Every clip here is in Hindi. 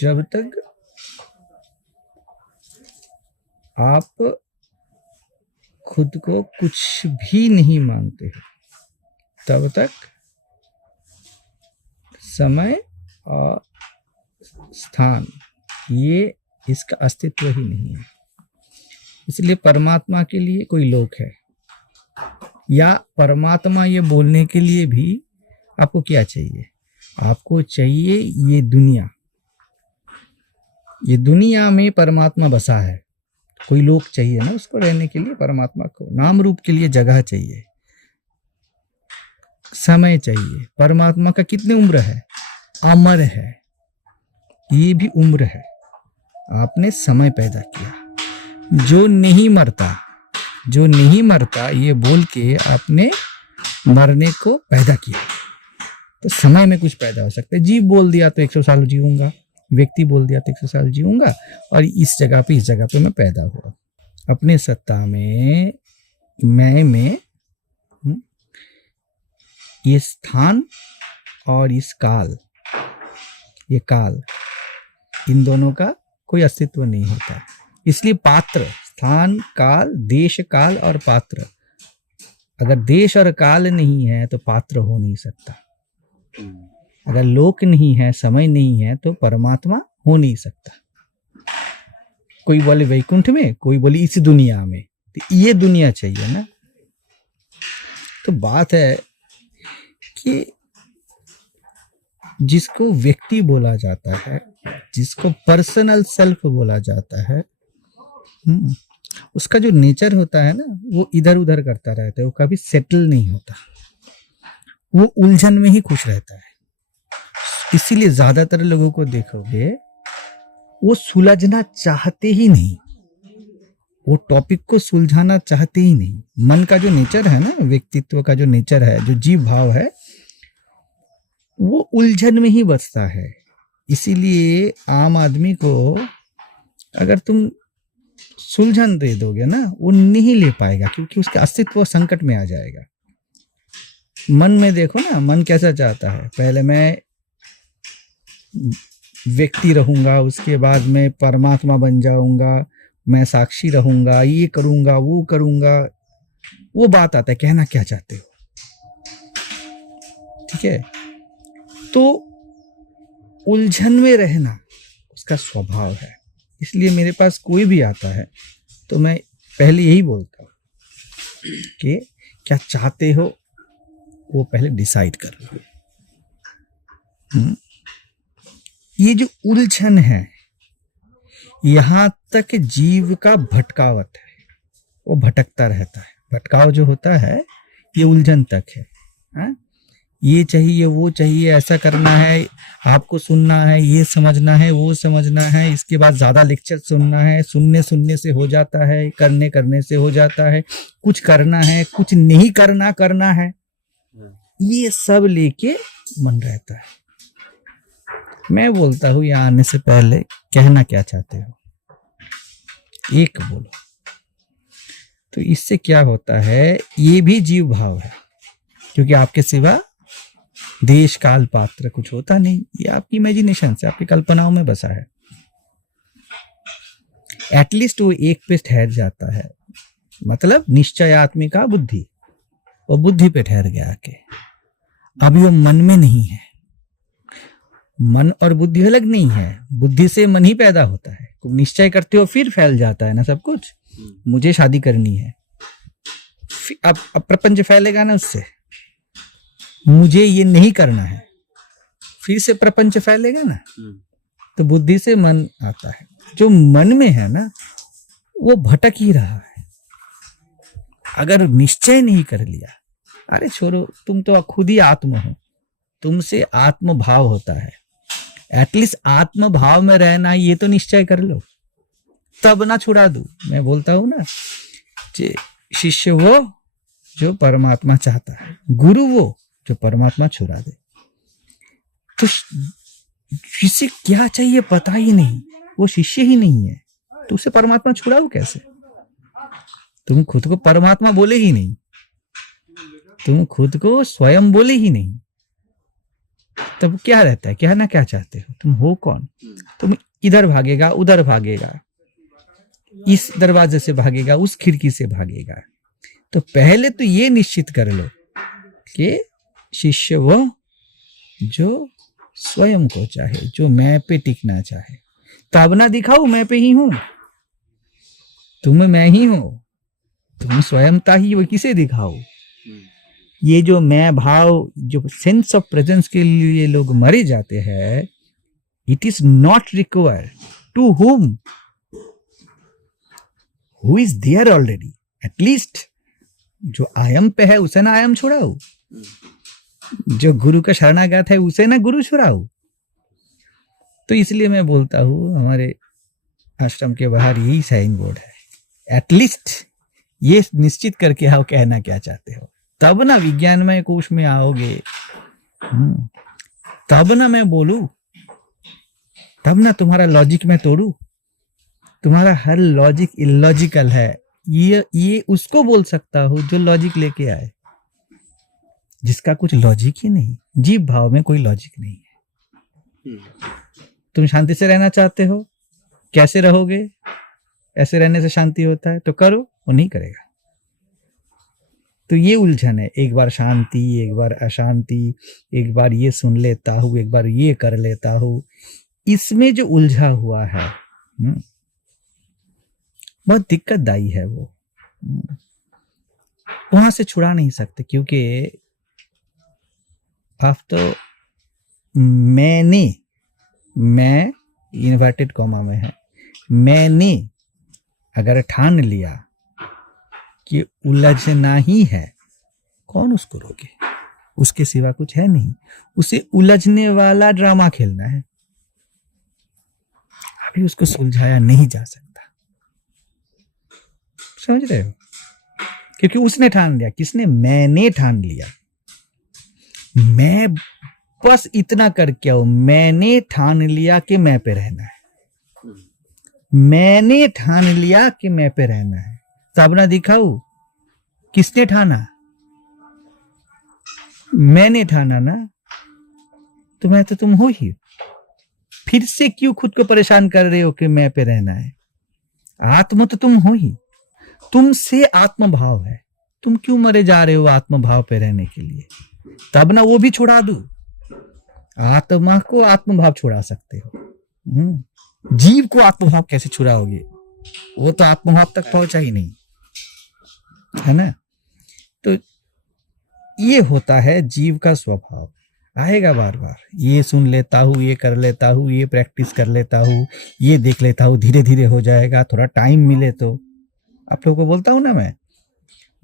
जब तक आप खुद को कुछ भी नहीं मानते हो तब तक समय और स्थान ये इसका अस्तित्व ही नहीं है। इसलिए परमात्मा के लिए कोई लोक है, या परमात्मा ये बोलने के लिए भी आपको क्या चाहिए? आपको चाहिए ये दुनिया। ये दुनिया में परमात्मा बसा है, कोई लोक चाहिए ना उसको रहने के लिए। परमात्मा को नाम रूप के लिए जगह चाहिए, समय चाहिए। परमात्मा का कितनी उम्र है? अमर है, ये भी उम्र है। आपने समय पैदा किया, जो नहीं मरता, जो नहीं मरता ये बोल के आपने मरने को पैदा किया। तो समय में कुछ पैदा हो सकता है। जीव बोल दिया तो 100 साल जीऊंगा, व्यक्ति बोल दिया तो 100 साल जीऊंगा, और इस जगह पे मैं पैदा हुआ। अपने सत्ता में, मैं में ये स्थान और इस काल, ये काल, इन दोनों का कोई अस्तित्व नहीं होता। इसलिए पात्र, स्थान, काल, देश, काल और पात्र, अगर देश और काल नहीं है तो पात्र हो नहीं सकता। अगर लोक नहीं है, समय नहीं है, तो परमात्मा हो नहीं सकता। कोई बोले वैकुंठ में, कोई बोले इस दुनिया में, तो ये दुनिया चाहिए ना। तो बात है कि जिसको व्यक्ति बोला जाता है, जिसको पर्सनल सेल्फ बोला जाता है, उसका जो नेचर होता है ना, वो इधर उधर करता रहता है, वो कभी सेटल नहीं होता, वो उलझन में ही खुश रहता है। इसीलिए ज्यादातर लोगों को देखोगे वो सुलझना चाहते ही नहीं, वो टॉपिक को सुलझाना चाहते ही नहीं। मन का जो नेचर है ना, व्यक्तित्व का जो नेचर है, जो जीव भाव है, वो उलझन में ही बसता है। इसीलिए आम आदमी को अगर तुम सुलझन दे दोगे ना, वो नहीं ले पाएगा, क्योंकि उसका अस्तित्व संकट में आ जाएगा। मन में देखो ना, मन कैसा चाहता है, पहले मैं व्यक्ति रहूंगा, उसके बाद मैं परमात्मा बन जाऊंगा, मैं साक्षी रहूंगा, ये करूंगा, वो करूंगा। वो बात आता है, कहना क्या चाहते हो, ठीक है। तो उलझन में रहना उसका स्वभाव है। इसलिए मेरे पास कोई भी आता है तो मैं पहले यही बोलता हूँ कि क्या चाहते हो, वो पहले डिसाइड कर लो। ये जो उलझन है, यहां तक जीव का भटकावट है, वो भटकता रहता है। भटकाव जो होता है ये उलझन तक है। हा? ये चाहिए, वो चाहिए, ऐसा करना है, आपको सुनना है, ये समझना है, वो समझना है, इसके बाद ज्यादा लेक्चर सुनना है, सुनने से हो जाता है, करने से हो जाता है, कुछ करना है, कुछ नहीं करना है, ये सब लेके मन रहता है। मैं बोलता हूँ यहाँ आने से पहले कहना क्या चाहते हो, एक बोलो। तो इससे क्या होता है, ये भी जीव भाव है, क्योंकि आपके सिवा देश काल पात्र कुछ होता नहीं, ये आपकी इमेजिनेशन से, आपकी कल्पनाओं में बसा है। एटलीस्ट वो एक पे ठहर जाता है, मतलब निश्चयात्मिका बुद्धि, वो बुद्धि पे ठहर गया आके। अभी वो मन में नहीं है। मन और बुद्धि अलग नहीं है, बुद्धि से मन ही पैदा होता है। तुम निश्चय करते हो फिर फैल जाता है ना सब कुछ। मुझे शादी करनी है, अब प्रपंच फैलेगा ना उससे। मुझे ये नहीं करना है, फिर से प्रपंच फैलेगा ना। तो बुद्धि से मन आता है। जो मन में है ना, वो भटक ही रहा है। अगर निश्चय नहीं कर लिया, अरे छोड़ो, तुम तो खुद ही आत्म हो, तुमसे आत्म भाव होता है। एटलीस्ट आत्म भाव में रहना, ये तो निश्चय कर लो, तब ना छुड़ा दू। मैं बोलता हूं ना, शिष्य वो जो परमात्मा चाहता है, गुरु वो जो परमात्मा छुड़ा दे। तो जिसे क्या चाहिए पता ही नहीं, वो शिष्य ही नहीं है, तो उसे परमात्मा छुड़ाओ कैसे? तुम खुद को परमात्मा बोले ही नहीं, तुम खुद को स्वयं बोले ही नहीं, तब क्या रहता है, कहना क्या चाहते हो, तुम हो कौन? तुम इधर भागेगा, उधर भागेगा, इस दरवाजे से भागेगा, उस खिड़की से भागेगा। तो पहले तो ये निश्चित कर लो कि शिष्य वो जो स्वयं को चाहे, जो मैं पे टिकना चाहे। तब ना दिखाओ मैं पे ही हूं, तुम मैं ही हो, तुम स्वयंता ही वो, किसे दिखाओ? ये जो मैं भाव, जो सेंस ऑफ प्रेजेंस के लिए लोग मरे जाते हैं, it is not required to whom, who is there already. At least जो आयम पे है उसे ना आयम छुड़ाओ, जो गुरु का शरणागत है उसे ना गुरु छुड़ाओ। तो इसलिए मैं बोलता हूं हमारे आश्रम के बाहर यही साइन बोर्ड है, एटलीस्ट ये निश्चित करके आओ कहना क्या चाहते हो, तब ना विज्ञानमय कोश में आओगे, तब ना मैं बोलूं, तब ना तुम्हारा लॉजिक में तोड़ू। तुम्हारा हर लॉजिक इलॉजिकल है, ये उसको बोल सकता हूं जो लॉजिक लेके आए, जिसका कुछ लॉजिक ही नहीं। जीव भाव में कोई लॉजिक नहीं है। तुम शांति से रहना चाहते हो, कैसे रहोगे? ऐसे रहने से शांति होता है तो करो, वो नहीं करेगा। तो ये उलझन है, एक बार शांति, एक बार अशांति, एक बार ये सुन लेता हूं, एक बार ये कर लेता हूं। इसमें जो उलझा हुआ है बहुत दिक्कतदायी है। वो वहां से छुड़ा नहीं सकते, क्योंकि आप तो मैं इन्वर्टेड कॉमा में है, मैंने अगर ठान लिया कि उलझना ही है, कौन उसको रोके? उसके सिवा कुछ है नहीं। उसे उलझने वाला ड्रामा खेलना है, अभी उसको सुलझाया नहीं जा सकता। समझ रहे हो? क्योंकि उसने ठान लिया। किसने? मैंने ठान लिया। मैं बस इतना करके आओ, मैंने ठान लिया कि मैं पे रहना है, मैंने ठान लिया कि मैं पे रहना है। तब ना दिखाऊ किसने ठाना? मैंने ठाना ना, तो मैं तो तुम हो ही। फिर से क्यों खुद को परेशान कर रहे हो कि मैं पे रहना है? आत्मा तो तुम हो ही, तुमसे आत्म भाव है। तुम क्यों मरे जा रहे हो आत्म भाव पे रहने के लिए? तब ना वो भी छुड़ा दू। आत्मा को आत्म भाव छुड़ा सकते हो, जीव को आत्म भाव कैसे छुड़ाओगे? वो तो आत्म भाव तक पहुंचा ही नहीं, है ना? तो ये होता है जीव का स्वभाव। आएगा बार बार, ये सुन लेता हूँ, ये कर लेता हूँ, ये प्रैक्टिस कर लेता हूँ, ये देख लेता हूँ, धीरे धीरे हो जाएगा, थोड़ा टाइम मिले तो। आप लोगों को बोलता हूँ ना मैं,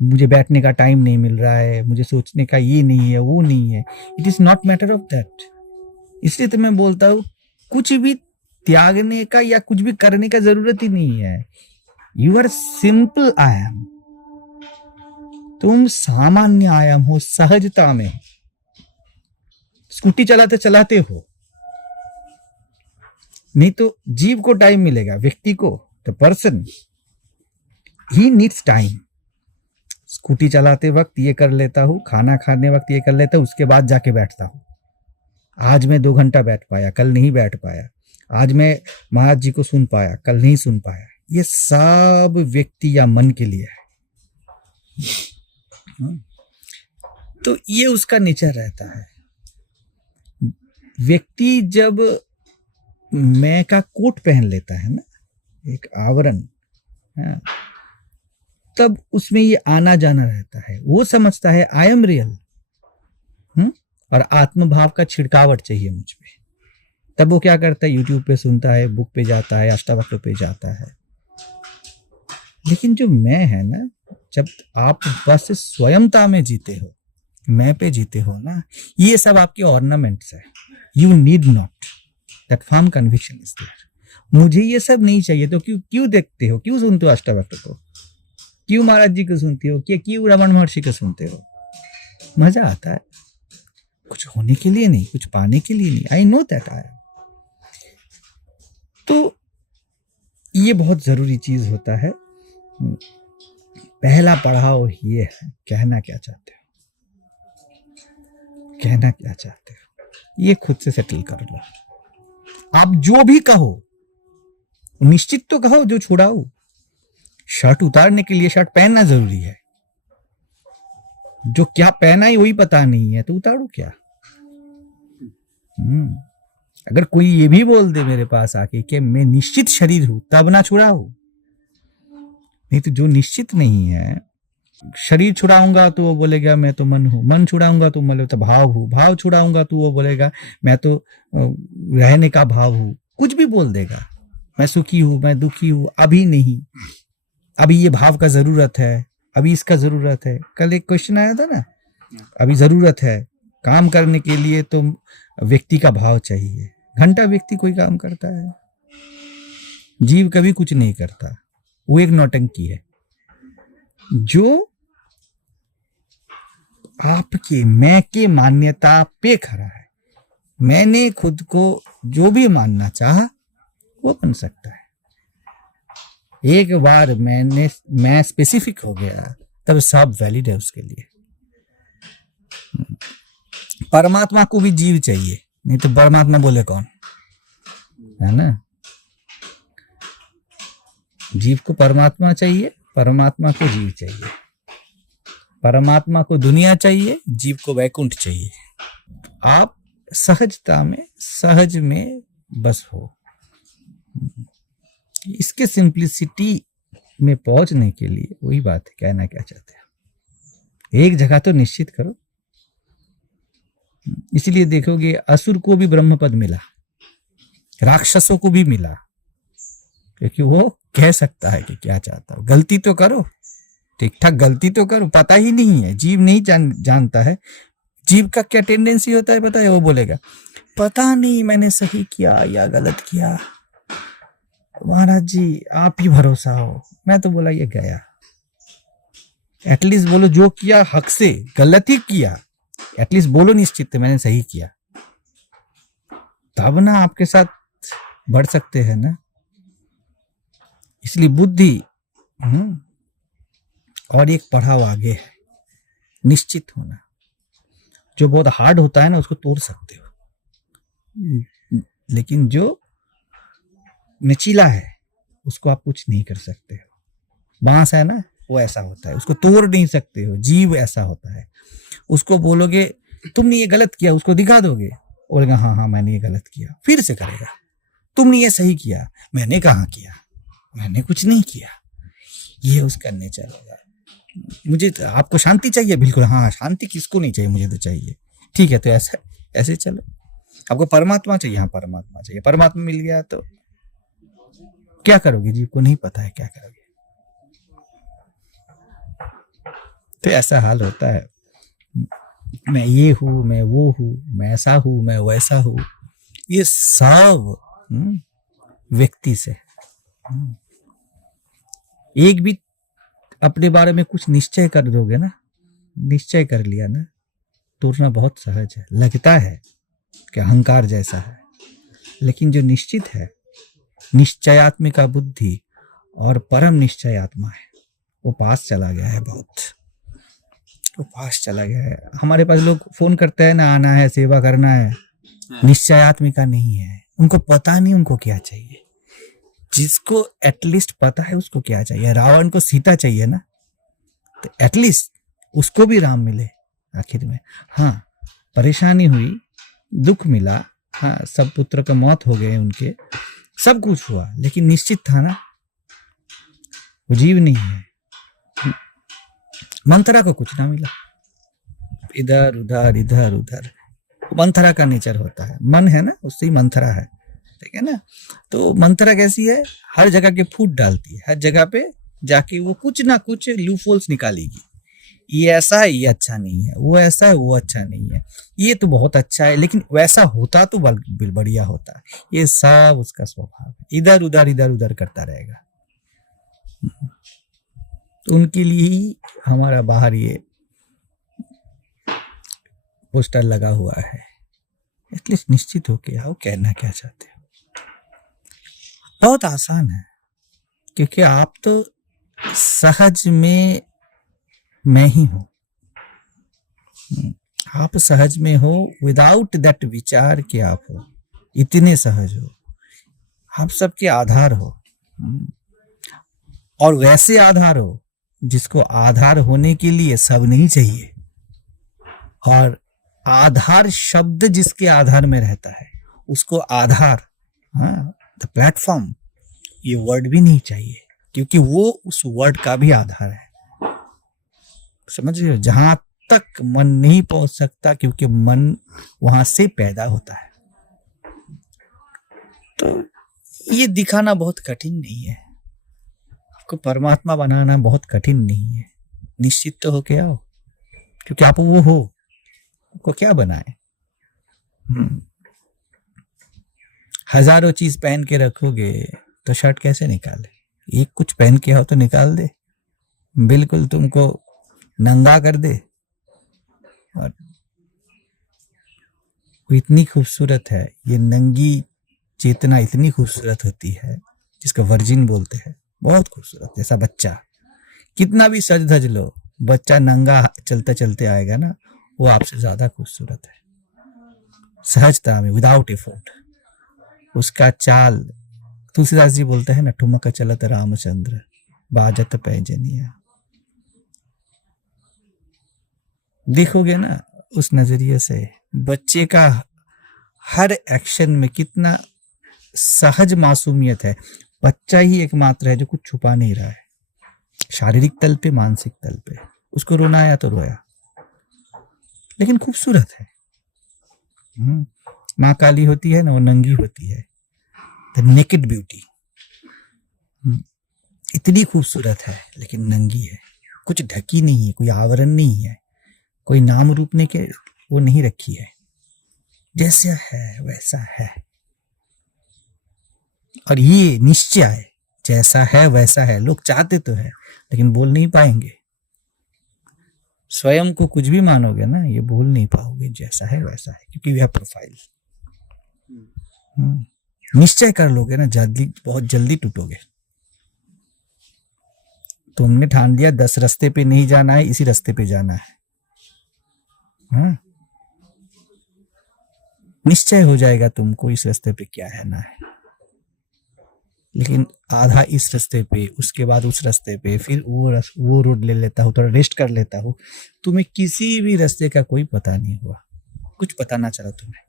मुझे बैठने का टाइम नहीं मिल रहा है, मुझे सोचने का ये नहीं है, वो नहीं है। It is not matter of that. इसलिए तो मैं बोलता हूँ कुछ भी त्यागने का या कुछ भी करने का जरूरत ही नहीं है। यू आर सिंपल आयाम, तुम सामान्य आयाम हो, सहजता में। स्कूटी चलाते चलाते हो, नहीं तो जीव को टाइम मिलेगा, व्यक्ति को, the person he needs time. Scooty चलाते वक्त ये कर लेता हूँ, खाना खाने वक्त ये कर लेता हूँ, उसके बाद जाके बैठता हूँ। आज मैं 2 घंटा बैठ पाया, कल नहीं बैठ पाया। आज मैं महाराज जी को सुन पाया, कल नहीं सुन पाया। ये सब व्यक्ति या मन के लिए है। तो ये उसका नेचर रहता है। व्यक्ति जब मैं का कोट पहन लेता है ना, एक आवरण, तब उसमें ये आना जाना रहता है। वो समझता है आई एम रियल, और आत्मभाव का छिड़कावट चाहिए मुझ पे। तब वो क्या करता है? यूट्यूब पे सुनता है, बुक पे जाता है, अष्टावक्र पे जाता है। लेकिन जो मैं है ना, जब आप बस स्वयंता में जीते हो, मैं पे जीते हो ना, ये सब आपके ऑर्नामेंट्स है। You need not that firm conviction is there. मुझे ये सब नहीं चाहिए। तो क्यों देखते हो, क्यों सुनते हो अष्टावक्र को, क्यों महाराज जी को सुनते हो, क्यों रमन महर्षि को सुनते हो? मजा आता है, कुछ होने के लिए नहीं, कुछ पाने के लिए नहीं। I know that I am. तो ये बहुत जरूरी चीज होता है। पहला पड़ाव ये है, कहना क्या चाहते हो, कहना क्या चाहते हो। ये खुद से सेटल कर लो। आप जो भी कहो निश्चित तो कहो, जो छुड़ाओ। शर्ट उतारने के लिए शर्ट पहनना जरूरी है, जो क्या पहना ही वही पता नहीं है तो उतारो क्या। अगर कोई ये भी बोल दे मेरे पास आके कि मैं निश्चित शरीर हूं, तब ना छुड़ाओ। नहीं तो जो निश्चित नहीं है, शरीर छुड़ाऊंगा तो वो बोलेगा मैं तो मन हूं, मन छुड़ाऊंगा तो बोले तो भाव हूं, भाव छुड़ाऊंगा तो वो बोलेगा मैं तो रहने का भाव हूं। कुछ भी बोल देगा, मैं सुखी हूं, मैं दुखी हूं, अभी नहीं, अभी ये भाव का जरूरत है, अभी इसका जरूरत है। कल एक क्वेश्चन आया था ना, अभी जरूरत है काम करने के लिए तो व्यक्ति का भाव चाहिए। घंटा व्यक्ति कोई काम करता है, जीव कभी कुछ नहीं करता, वो एक नौटंकी है। जो आपके मैं के मान्यता पे खड़ा है, मैंने खुद को जो भी मानना चाहा वो बन सकता है। एक बार मैं स्पेसिफिक हो गया तब सब वैलिड है उसके लिए। परमात्मा को भी जीव चाहिए, नहीं तो परमात्मा बोले कौन, है ना। जीव को परमात्मा चाहिए, परमात्मा को जीव चाहिए। परमात्मा को दुनिया चाहिए, जीव को वैकुंठ चाहिए। आप सहजता में, सहज में बस हो। इसके सिंप्लिसिटी में पहुंचने के लिए वही बात है, कहना क्या चाहते हैं, एक जगह तो निश्चित करो। इसलिए देखोगे असुर को भी ब्रह्म पद मिला, राक्षसों को भी मिला, क्योंकि वो कह सकता है कि क्या चाहता हो। गलती तो करो, ठीक ठाक गलती तो करो। पता ही नहीं है, जीव नहीं जानता है। जीव का क्या टेंडेंसी होता है पता है, वो बोलेगा पता नहीं मैंने सही किया या गलत किया, महाराज जी आप ही भरोसा हो। मैं तो बोला ये गया, एटलीस्ट बोलो जो किया हक से, गलत ही किया एटलीस्ट बोलो निश्चित मैंने सही किया, तब ना आपके साथ बढ़ सकते हैं ना। इसलिए बुद्धि और एक पढ़ाव आगे है, निश्चित होना। जो बहुत हार्ड होता है ना उसको तोड़ सकते हो, लेकिन जो निचीला है उसको आप कुछ नहीं कर सकते हो। बांस है ना, वो ऐसा होता है, उसको तोड़ नहीं सकते हो। जीव ऐसा होता है, उसको बोलोगे तुमने ये गलत किया, उसको दिखा दोगे, बोलेगा हाँ हाँ मैंने ये गलत किया, फिर से करेगा। तुमने ये सही किया, मैंने कहाँ किया, मैंने कुछ नहीं किया। ये उसका नेचर होगा। मुझे तो आपको शांति चाहिए, बिल्कुल हाँ, शांति किसको नहीं चाहिए, मुझे तो चाहिए। ठीक है, तो ऐसा ऐसे चलो। आपको परमात्मा चाहिए, हाँ परमात्मा चाहिए, परमात्मा मिल गया तो क्या करोगे, जीव को नहीं पता है क्या करोगे। तो ऐसा हाल होता है, मैं ये हूं, मैं वो हूं, मैं ऐसा हूं, मैं वैसा हूं। ये सब व्यक्ति से एक भी अपने बारे में कुछ निश्चय कर दोगे ना, निश्चय कर लिया ना, तोड़ना बहुत सहज है। लगता है कि अहंकार जैसा है, लेकिन जो निश्चित है, निश्चयात्मिका बुद्धि और परम निश्चयात्मा है, वो पास चला गया है, बहुत वो पास चला गया है। हमारे पास लोग फोन करते हैं ना, आना है, सेवा करना है, निश्चयात्मिका नहीं है, उनको पता नहीं उनको क्या चाहिए। जिसको एटलीस्ट पता है उसको क्या चाहिए। रावण को सीता चाहिए ना, तो एटलीस्ट उसको भी राम मिले आखिर में। हाँ परेशानी हुई, दुख मिला, हाँ सब पुत्र का मौत हो गए उनके, सब कुछ हुआ, लेकिन निश्चित था ना, वो जीव नहीं है। मंथरा को कुछ ना मिला, इधर उधर इधर उधर, मंथरा का नेचर होता है। मन है ना, उससे ही मंथरा है, ठीक है ना। तो मंथरा कैसी है, हर जगह के फूट डालती है, हर जगह पे जाके वो कुछ ना कुछ लूपहोल्स निकालेगी। ये ऐसा है, ये अच्छा नहीं है, वो ऐसा है, वो अच्छा नहीं है, ये तो बहुत अच्छा है, लेकिन वैसा होता तो बढ़िया होता। ये सब उसका स्वभाव है, इधर उधर करता रहेगा। तो उनके लिए ही हमारा बाहर ये पोस्टर लगा हुआ है। एटलीस्ट निश्चित हो के आओ, कहना क्या चाहते हो। बहुत आसान है, क्योंकि आप तो सहज में मैं ही हूं। आप सहज में हो, विदाउट दैट विचार के आप हो, इतने सहज हो, आप सबके आधार हो। और वैसे आधार हो जिसको आधार होने के लिए सब नहीं चाहिए। और आधार शब्द जिसके आधार में रहता है उसको आधार, द प्लेटफॉर्म, ये वर्ड भी नहीं चाहिए, क्योंकि वो उस वर्ड का भी आधार है। समझ रहे हो? जहां तक मन नहीं पहुंच सकता, क्योंकि मन वहां से पैदा होता है। तो ये दिखाना बहुत कठिन नहीं है, आपको परमात्मा बनाना बहुत कठिन नहीं है। निश्चित तो हो के आओ, क्योंकि आप वो हो, आपको क्या बनाए। हजारों चीज पहन के रखोगे तो शर्ट कैसे निकाले? एक कुछ पहन के हो तो निकाल दे, बिल्कुल तुमको नंगा कर दे। और वो इतनी खूबसूरत है, ये नंगी चेतना इतनी खूबसूरत होती है, जिसको वर्जिन बोलते हैं। बहुत खूबसूरत, जैसा बच्चा, कितना भी सज धज लो, बच्चा नंगा चलते चलते आएगा ना, वो आपसे ज्यादा खूबसूरत है। सहजता में, विदाउट एफर्ट, उसका चाल, तुलसीदास जी बोलते हैं ना, ठुमक चलत रामचंद्र बाजत पैजनिया। देखोगे ना उस नजरिए से, बच्चे का हर एक्शन में कितना सहज मासूमियत है। बच्चा ही एकमात्र है जो कुछ छुपा नहीं रहा है, शारीरिक तल पे, मानसिक तल पे। उसको रोना आया तो रोया, लेकिन खूबसूरत है। माँ काली होती है ना, वो नंगी होती है, द नेकेड ब्यूटी। इतनी खूबसूरत है लेकिन नंगी है, कुछ ढकी नहीं है, कोई आवरण नहीं है, कोई नाम रूप ने के वो नहीं रखी है, जैसा है वैसा है। और ये निश्चय है, जैसा है वैसा है। लोग चाहते तो है लेकिन बोल नहीं पाएंगे। स्वयं को कुछ भी मानोगे ना, ये बोल नहीं पाओगे जैसा है वैसा है, क्योंकि यह प्रोफाइल। निश्चय कर लोगे ना, जल्दी, बहुत जल्दी टूटोगे। तुमने ठान दिया 10 रास्ते पे नहीं जाना है, इसी रास्ते पे जाना है। निश्चय हो जाएगा तुमको इस रास्ते पे क्या है ना है। लेकिन आधा इस रास्ते पे, उसके बाद उस रास्ते पे, फिर वो रोड ले लेता हूँ, थोड़ा रेस्ट कर लेता हूँ। तुम्हें किसी भी रास्ते का कोई पता नहीं हुआ, कुछ पता ना चला तुम्हें।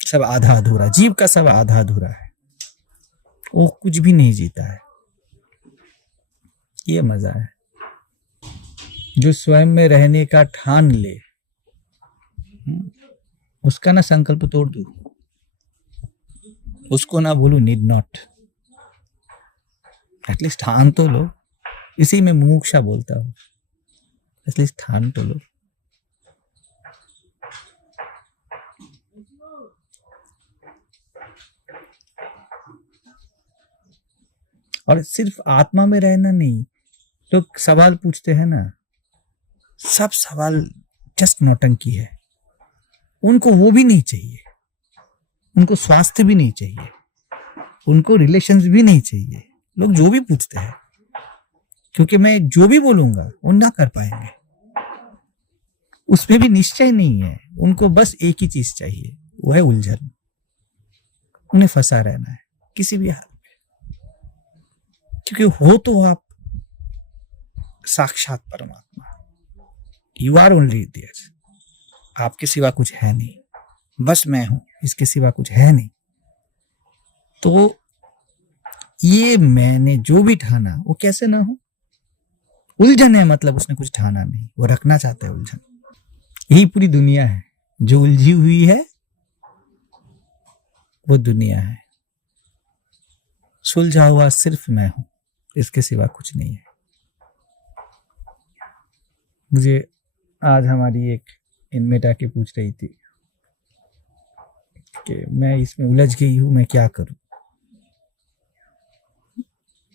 सब आधा अधूरा, जीव का सब आधा अधूरा है, वो कुछ भी नहीं जीता है। ये मजा है। जो स्वयं में रहने का ठान ले, उसका ना संकल्प तोड़ दो, उसको ना बोलू नीड नॉट, एटलीस्ट ठान तो लो। इसी में मुमुक्षा बोलता हूं, एटलीस्ट ठान तो लो। और सिर्फ आत्मा में रहना नहीं, लोग सवाल पूछते हैं ना, सब सवाल जस्ट नौटंकी है। उनको वो भी नहीं चाहिए, उनको स्वास्थ्य भी नहीं चाहिए, उनको रिलेशंस भी नहीं चाहिए। लोग जो भी पूछते हैं, क्योंकि मैं जो भी बोलूंगा वो ना कर पाएंगे, उसमें भी निश्चय नहीं है। उनको बस एक ही चीज चाहिए, वो है उलझन। उन्हें फंसा रहना है किसी भी हाल में, क्योंकि हो तो आप साक्षात परमात्मा, यू आर ओनली देयर। आपके सिवा कुछ है नहीं, बस मैं हूं, इसके सिवा कुछ है नहीं। तो ये मैंने जो भी ठाना वो कैसे ना हो। उलझन है मतलब उसने कुछ ठाना नहीं, वो रखना चाहता है उलझन। यही पूरी दुनिया है, जो उलझी हुई है वो दुनिया है। सुलझा हुआ सिर्फ मैं हूं, इसके सिवा कुछ नहीं है। मुझे आज हमारी एक इनमेट आके पूछ रही थी कि मैं इसमें उलझ गई हूं, मैं क्या करूं।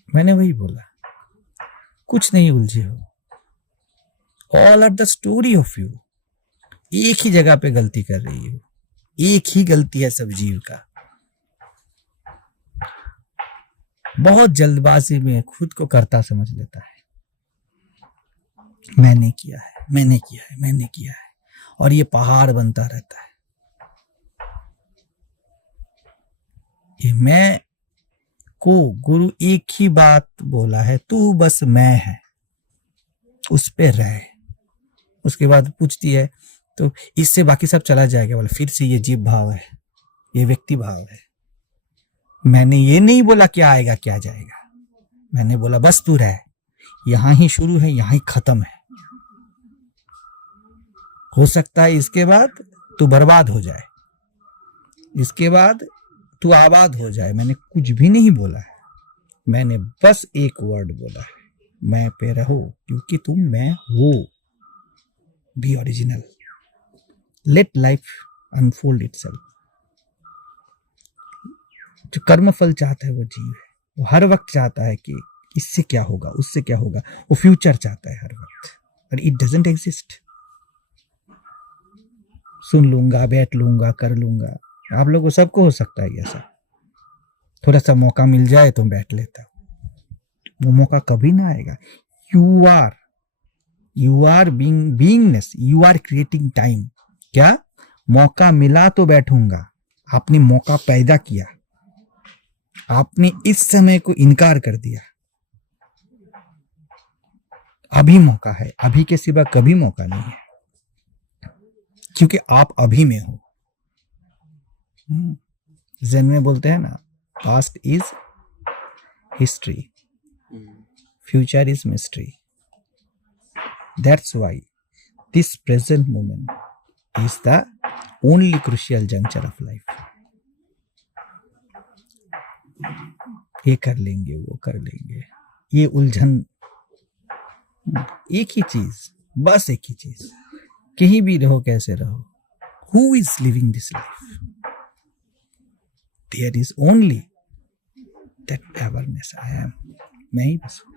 मैंने वही बोला, कुछ नहीं उलझे हो, all are the story of you. एक ही जगह पे गलती कर रही हो, एक ही गलती है सब जीव का। बहुत जल्दबाजी में खुद को कर्ता समझ लेता है, मैंने किया है, मैंने किया है, मैंने किया है। और ये पहाड़ बनता रहता है। ये मैं को गुरु एक ही बात बोला है, तू बस मैं है, उस पे रहे। उसके बाद पूछती है तो इससे बाकी सब चला जाएगा। बोला फिर से ये जीव भाव है, ये व्यक्ति भाव है। मैंने ये नहीं बोला क्या आएगा क्या जाएगा, मैंने बोला बस तू रहे, यहां ही शुरू है यहां ही खत्म है। हो सकता है इसके बाद तू बर्बाद हो जाए, इसके बाद तू आबाद हो जाए। मैंने कुछ भी नहीं बोला है, मैंने बस एक वर्ड बोला है, मैं पे रहो क्योंकि तुम मैं हो। B original, late life unfold itself. जो कर्म फल चाहता है वो जीव है, वो हर वक्त चाहता है कि इससे क्या होगा उससे क्या होगा, वो फ्यूचर चाहता है हर वक्त, और इट डजंट एग्जिस्ट। सुन लूंगा, बैठ लूंगा, कर लूंगा, आप लोगों सबको हो सकता है ऐसा, थोड़ा सा मौका मिल जाए तो बैठ लेता, वो मौका कभी ना आएगा। You are beingness, you are creating time. क्या मौका मिला तो बैठूंगा, आपने मौका पैदा किया, आपने इस समय को इनकार कर दिया। अभी मौका है, अभी के सिवा कभी मौका नहीं है, क्योंकि आप अभी में हो। ज़ेन में बोलते हैं ना, past is history, future is mystery. That's why this present moment is the only crucial juncture of life. ये कर लेंगे, वो कर लेंगे, ये उलझन, एक ही चीज, बस एक ही चीज, कहीं भी रहो कैसे रहो, who is living this life, there is only that awareness, I am, मैं ही बस हूं।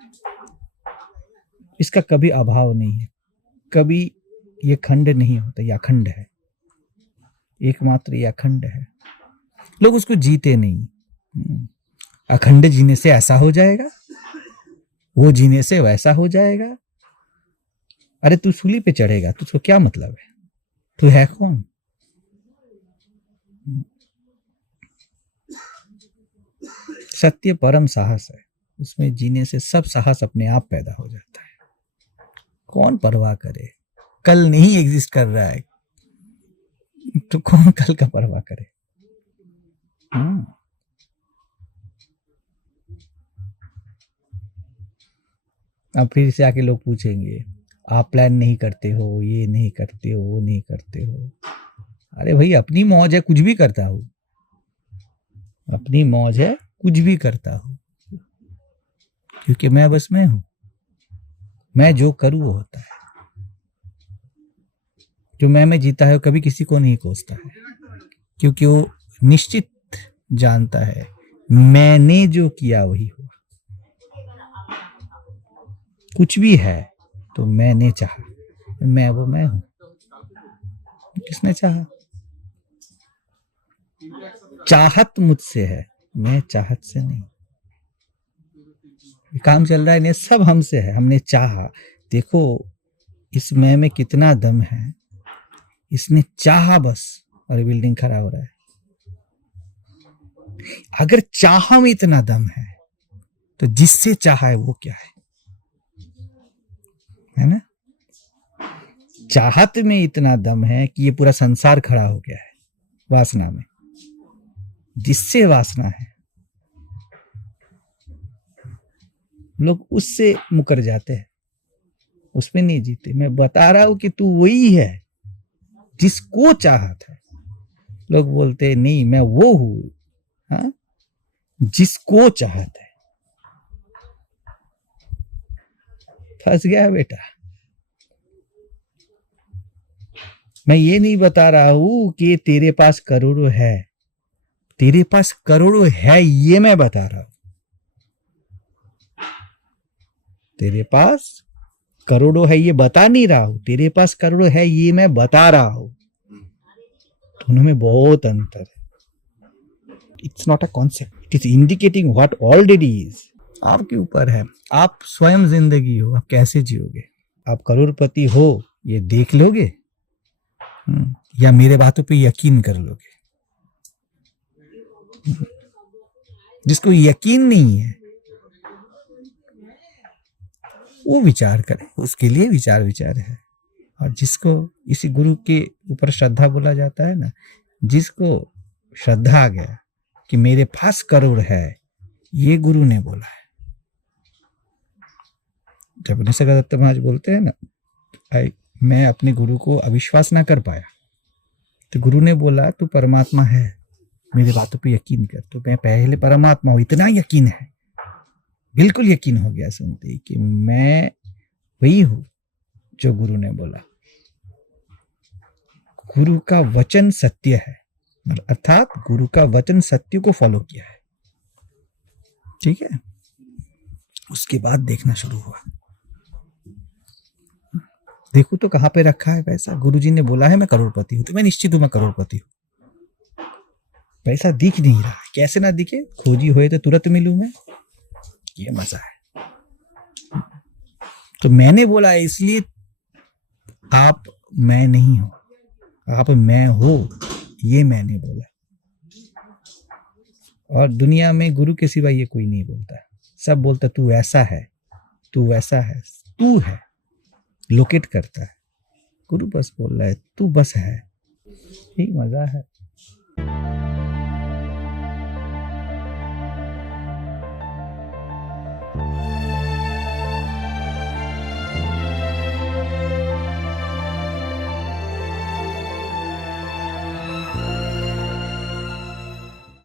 इसका कभी अभाव नहीं है, कभी ये खंड नहीं होता, ये अखंड है, एकमात्र ये अखंड है। लोग उसको जीते नहीं। अखंड जीने से ऐसा हो जाएगा, वो जीने से वैसा हो जाएगा। अरे तू सूली पे चढ़ेगा, तुझको क्या मतलब है, तू है कौन? सत्य परम साहस है, उसमें जीने से सब साहस अपने आप पैदा हो जाता है। कौन परवाह करे, कल नहीं एग्जिस्ट कर रहा है तो कौन कल का परवाह करे। अब फिर से आके लोग पूछेंगे आप प्लान नहीं करते हो, ये नहीं करते हो, वो नहीं करते हो। अरे भाई अपनी मौज है, कुछ भी करता हूं, अपनी मौज है, कुछ भी करता हूं, क्योंकि मैं बस मैं हूं। मैं जो करूं वो होता है, जो मैं जीता है कभी किसी को नहीं कोसता है, क्योंकि वो निश्चित जानता है मैंने जो किया वही हुआ। कुछ भी है तो मैंने चाहा, मैं वो मैं हूं, किसने चाहा? चाहत मुझसे है, मैं चाहत से नहीं। काम चल रहा है नहीं, सब हमसे है, हमने चाहा। देखो इस मैं में कितना दम है, इसने चाहा बस और बिल्डिंग खड़ा हो रहा है। अगर चाहा में इतना दम है तो जिससे चाहा है वो क्या है ना? चाहत में इतना दम है कि ये पूरा संसार खड़ा हो गया है वासना में। जिससे वासना है लोग उससे मुकर जाते हैं, उसमें नहीं जीते। मैं बता रहा हूं कि तू वही है जिसको चाहत है। लोग बोलते नहीं मैं वो हूं, हाँ, जिसको चाहत है। फंस गया बेटा। मैं ये नहीं बता रहा हूं कि तेरे पास करोड़ों है, तेरे पास करोड़ों है ये मैं बता रहा हूं। तेरे पास करोड़ों है ये बता नहीं रहा हूं, तेरे पास करोड़ों है ये मैं बता रहा हूं। दोनों में बहुत अंतर है। It's not a concept, it is indicating what already is. आपके ऊपर है, आप स्वयं जिंदगी हो, आप कैसे जियोगे। आप करोड़पति हो ये देख लोगे, या मेरे बातों पे यकीन कर लोगे। जिसको यकीन नहीं है वो विचार करे, उसके लिए विचार विचार है। और जिसको इसी गुरु के ऊपर श्रद्धा बोला जाता है ना, जिसको श्रद्धा आ गया कि मेरे पास करोड़ है, ये गुरु ने बोला है। जब निसर्गदत्त महाराज बोलते हैं ना, मैं अपने गुरु को अविश्वास ना कर पाया, तो गुरु ने बोला तू परमात्मा है, मेरे बातों पे यकीन कर। तो मैं पहले परमात्मा हूं, इतना यकीन है, बिल्कुल यकीन हो गया सुनते ही कि मैं वही हूं जो गुरु ने बोला। गुरु का वचन सत्य है, अर्थात गुरु का वचन सत्य को फॉलो किया है। ठीक है, उसके बाद देखना शुरू हुआ। देखो तो कहां पे रखा है पैसा। गुरुजी ने बोला है मैं करोड़पति हूं, तो मैं निश्चित हूं मैं करोड़पति हूं। पैसा दिख नहीं रहा, कैसे ना दिखे, खोजी हुए तो तुरंत मिलूं मैं, ये मजा है। तो मैंने बोला है, इसलिए आप मैं नहीं हो, आप मैं हो, ये मैंने बोला। और दुनिया में गुरु के सिवा ये कोई नहीं बोलता। सब बोलता तू ऐसा है, तू वैसा है, तू है, लोकेट करता है। गुरु बस बोल रहा है तू बस है। यही मजा है।